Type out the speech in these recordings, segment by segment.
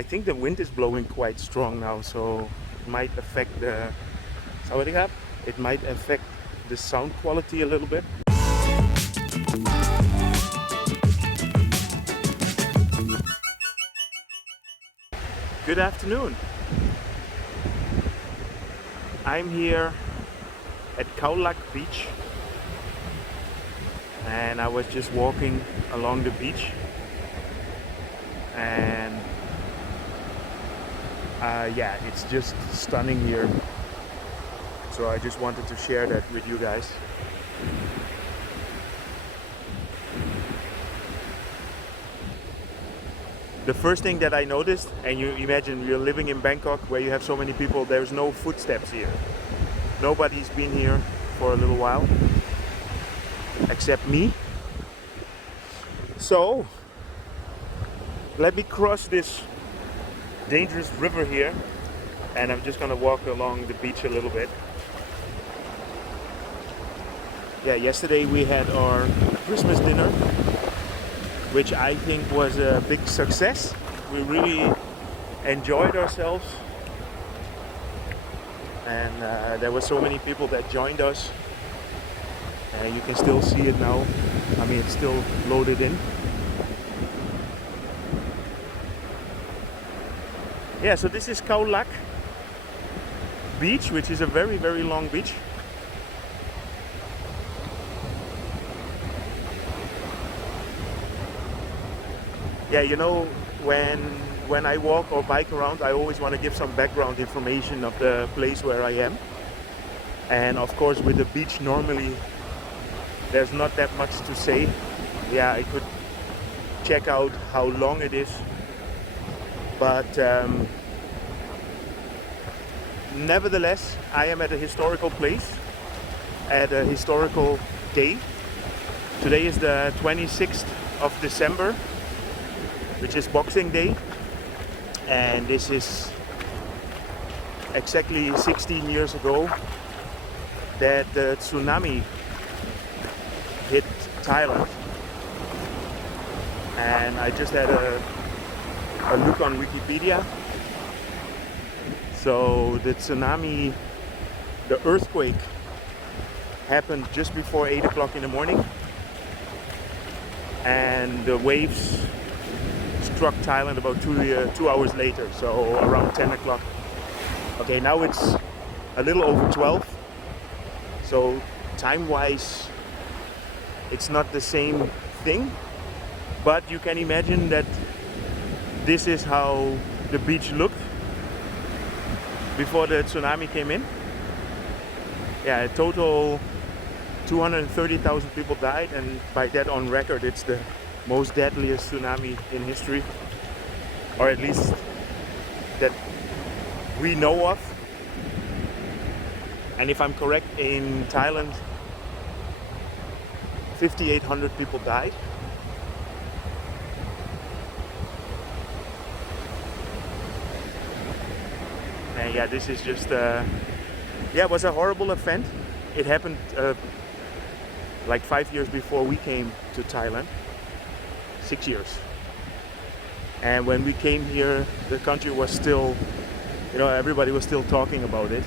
I think the wind is blowing quite strong now, so it might affect the it might affect the sound quality a little bit. Good afternoon. I'm here at Khao Lak Beach, and I was just walking along the beach, and yeah, it's just stunning here. So I just wanted to share that with you guys. The first thing that I noticed, and you imagine you're living in Bangkok where you have so many people, there's no footsteps here. Nobody's been here for a little while, except me. So, let me cross this dangerous river here, and I'm just gonna walk along the beach a little bit. Yeah, yesterday we had our Christmas dinner, which I think was a big success. We really enjoyed ourselves, and there were so many people that joined us, and you can still see it now. I mean, it's still loaded in. Yeah, so this is Khao Lak Beach, which is a very, very long beach. Yeah, you know, when I walk or bike around, I always want to give some background information of the place where I am. And of course, with the beach, normally there's not that much to say. Yeah, I could check out how long it is, but nevertheless, I am at a historical place, at a historical day. Today is the 26th of December, which is Boxing Day, and this is exactly 16 years ago that the tsunami hit Thailand. And I just had a look on Wikipedia. So the tsunami, the earthquake, happened just before 8 o'clock in the morning, and the waves struck Thailand about 2 hours later, so around 10 o'clock. Okay, now it's a little over 12, so time-wise it's not the same thing, but you can imagine that this is how the beach looked before the tsunami came in. Yeah, a total 230,000 people died, and by that, on record, it's the most deadliest tsunami in history, or at least that we know of. And if I'm correct, in Thailand 5,800 people died. And yeah, this is just yeah, it was a horrible event. It happened like 5 years before we came to Thailand. 6 years. And when we came here, the country was still, you know, everybody was still talking about it.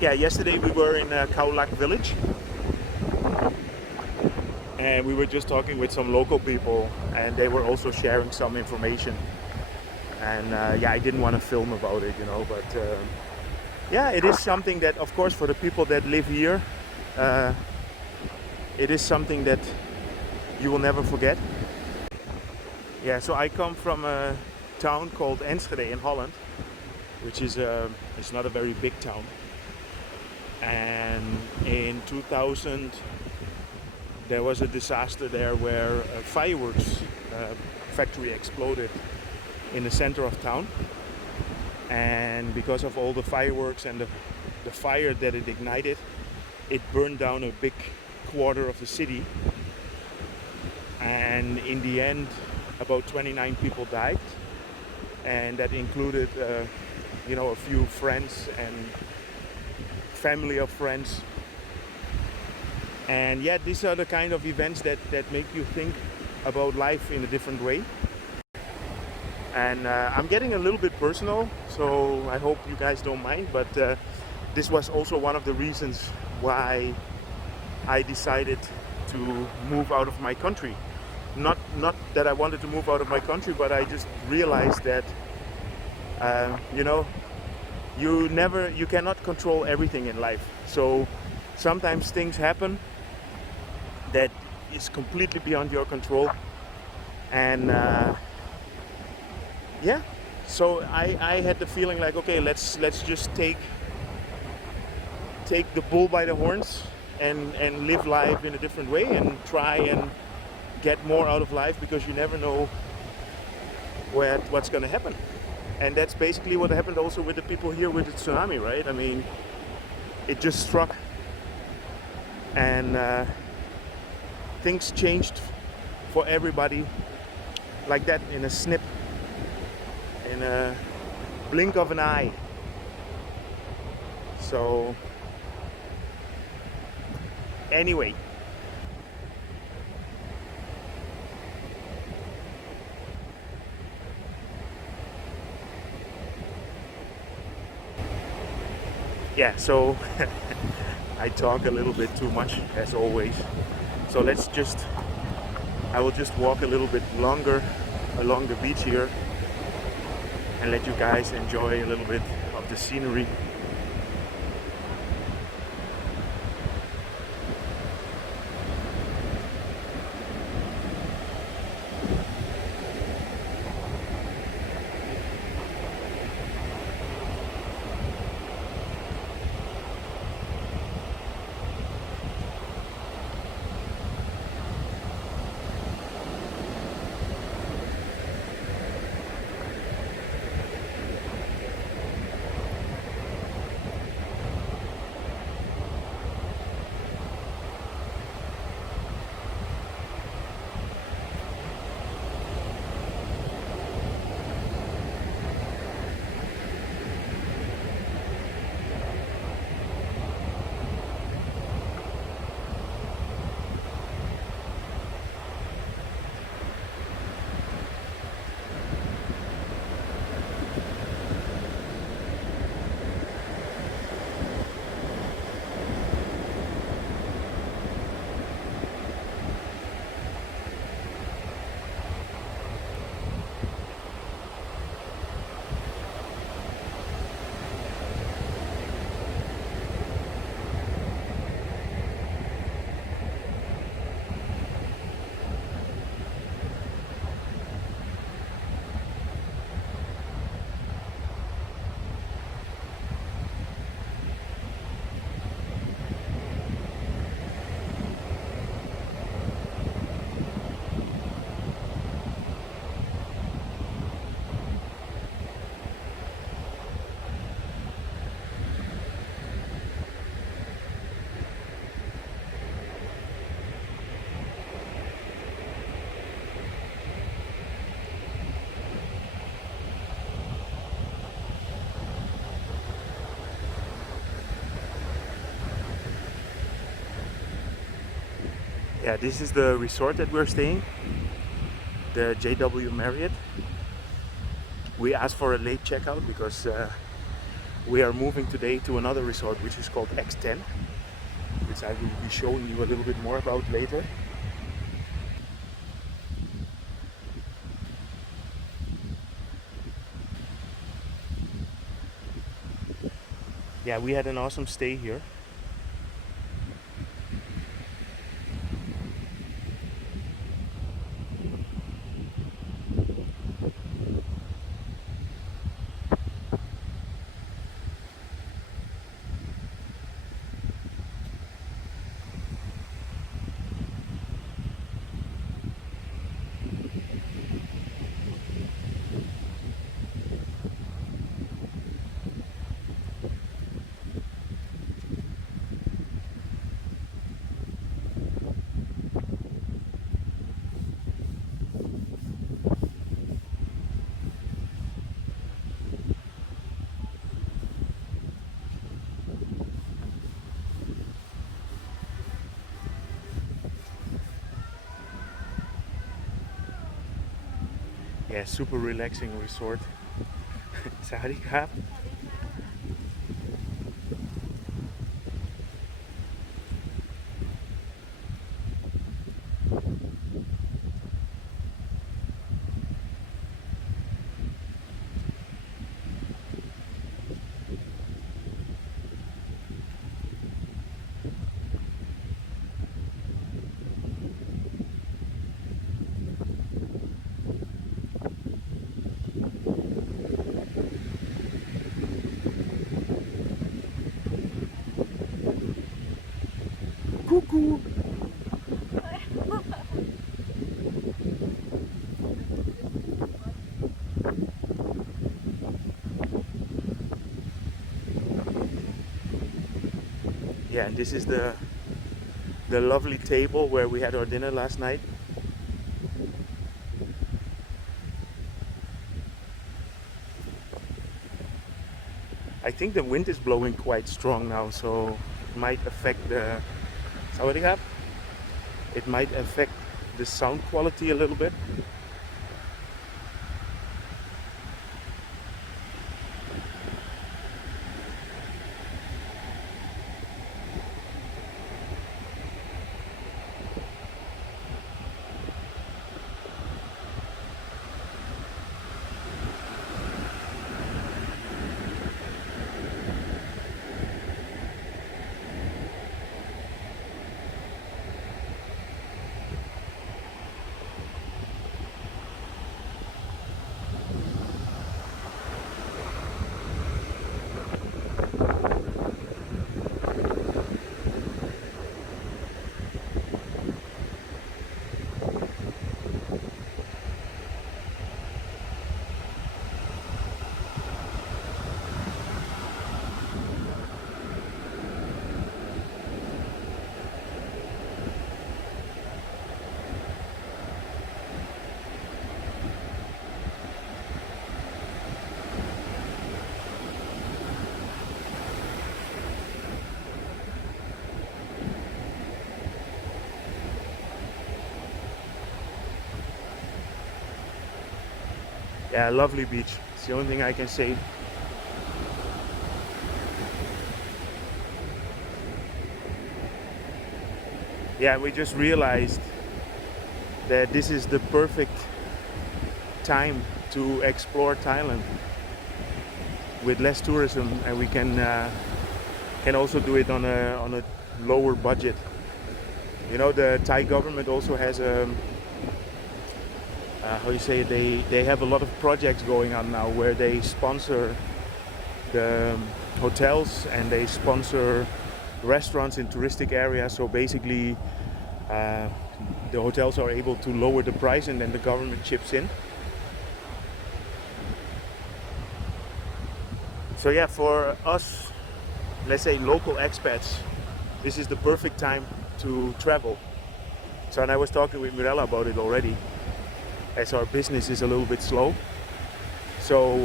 Yeah, yesterday we were in Khao Lak village, and we were just talking with some local people, and they were also sharing some information. And yeah, I didn't want to film about it, you know, but yeah, it is something that, of course, for the people that live here, it is something that you will never forget. Yeah, so I come from a town called Enschede in Holland, which is it's not a very big town. And in 2000, there was a disaster there where a fireworks factory exploded in the center of town, and because of all the fireworks and the fire that it ignited, it burned down a big quarter of the city, and in the end about 29 people died, and that included you know, a few friends and family of friends. And yeah, these are the kind of events that make you think about life in a different way. And I'm getting a little bit personal, so I hope you guys don't mind, but this was also one of the reasons why I decided to move out of my country. Not that I wanted to move out of my country, but I just realized that you know, you cannot control everything in life. So sometimes things happen that is completely beyond your control, and yeah, so I had the feeling like, okay, let's just take the bull by the horns and live life in a different way and try and get more out of life, because you never know what's going to happen. And that's basically what happened also with the people here with the tsunami, right? I mean, it just struck, and things changed for everybody like that, in a snip, in a blink of an eye. So anyway, yeah, so I talk a little bit too much as always. So I will just walk a little bit longer along the beach here and let you guys enjoy a little bit of the scenery. Yeah, this is the resort that we're staying, the JW Marriott. We asked for a late checkout because we are moving today to another resort which is called X10, which I will be showing you a little bit more about later. Yeah, we had an awesome stay here. Yeah, super relaxing resort. สวัสดีครับ Cuckoo. Yeah, and this is the lovely table where we had our dinner last night. I think the wind is blowing quite strong now, so it might affect the. Sawadee. It might affect the sound quality a little bit. Yeah, lovely beach. It's the only thing I can say. Yeah, we just realized that this is the perfect time to explore Thailand with less tourism, and we can also do it on a lower budget. You know, the Thai government also has a how you say it, they have a lot of projects going on now where they sponsor the hotels and they sponsor restaurants in touristic areas. So basically the hotels are able to lower the price and then the government chips in. So yeah, for us, let's say local expats, this is the perfect time to travel. So, and I was talking with Mirella about it already, as our business is a little bit slow. So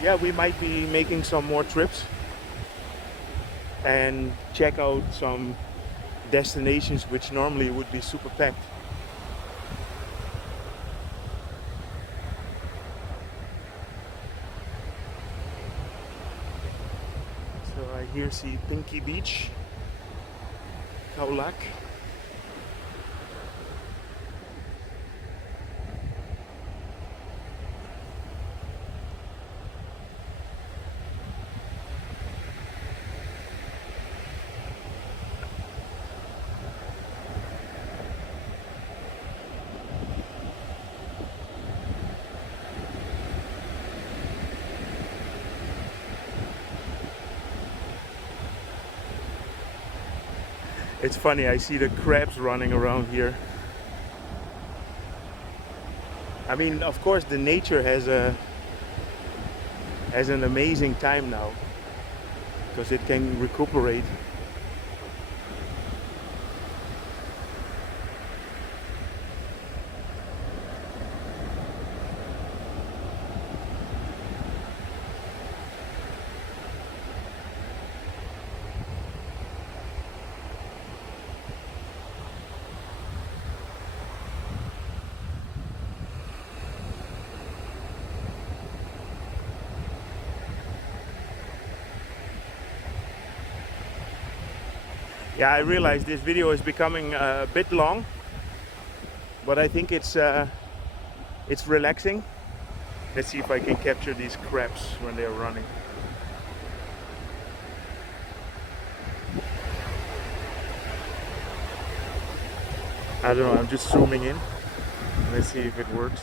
yeah, we might be making some more trips and check out some destinations which normally would be super packed. So I here see Pinky Beach, Khao Lak. It's funny, I see the crabs running around here. I mean, of course, the nature has an amazing time now because it can recuperate. Yeah, I realize this video is becoming a bit long, but I think it's relaxing. Let's see if I can capture these crabs when they're running. I don't know, I'm just zooming in. Let's see if it works.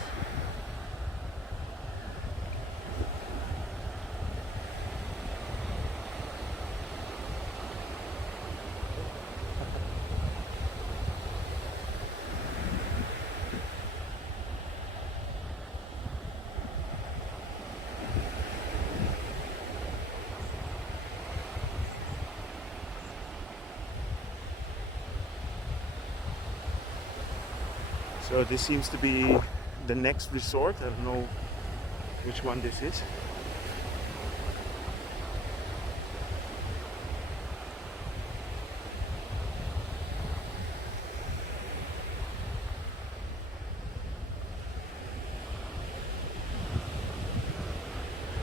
So this seems to be the next resort. I don't know which one this is.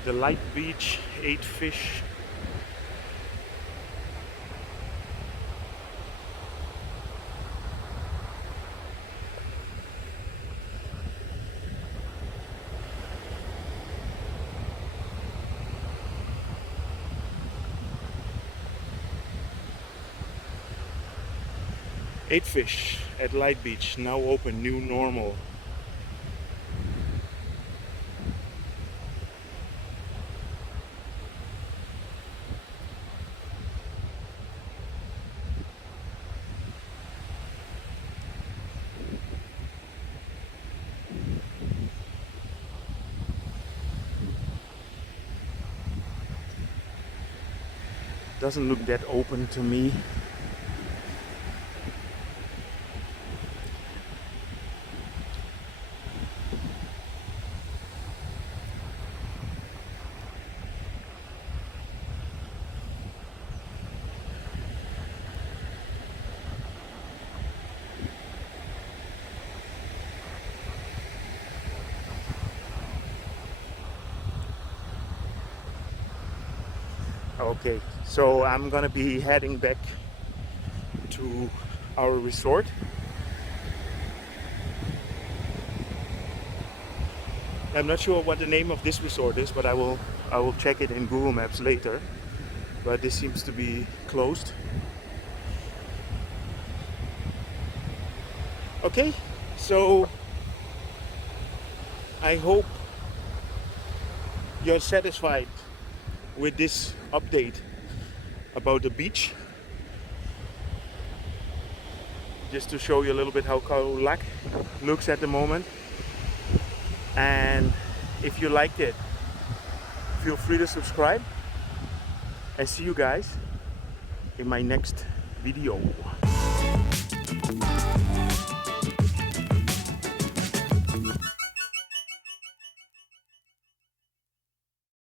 The Light Beach 8 Fish. Eight Fish at Light Beach, now open, new normal. Doesn't look that open to me. Okay, so I'm gonna be heading back to our resort. I'm not sure what the name of this resort is, but I will check it in Google Maps later. But this seems to be closed. Okay, so I hope you're satisfied with this update about the beach. Just to show you a little bit how Khao Lak looks at the moment. And if you liked it, feel free to subscribe, and see you guys in my next video.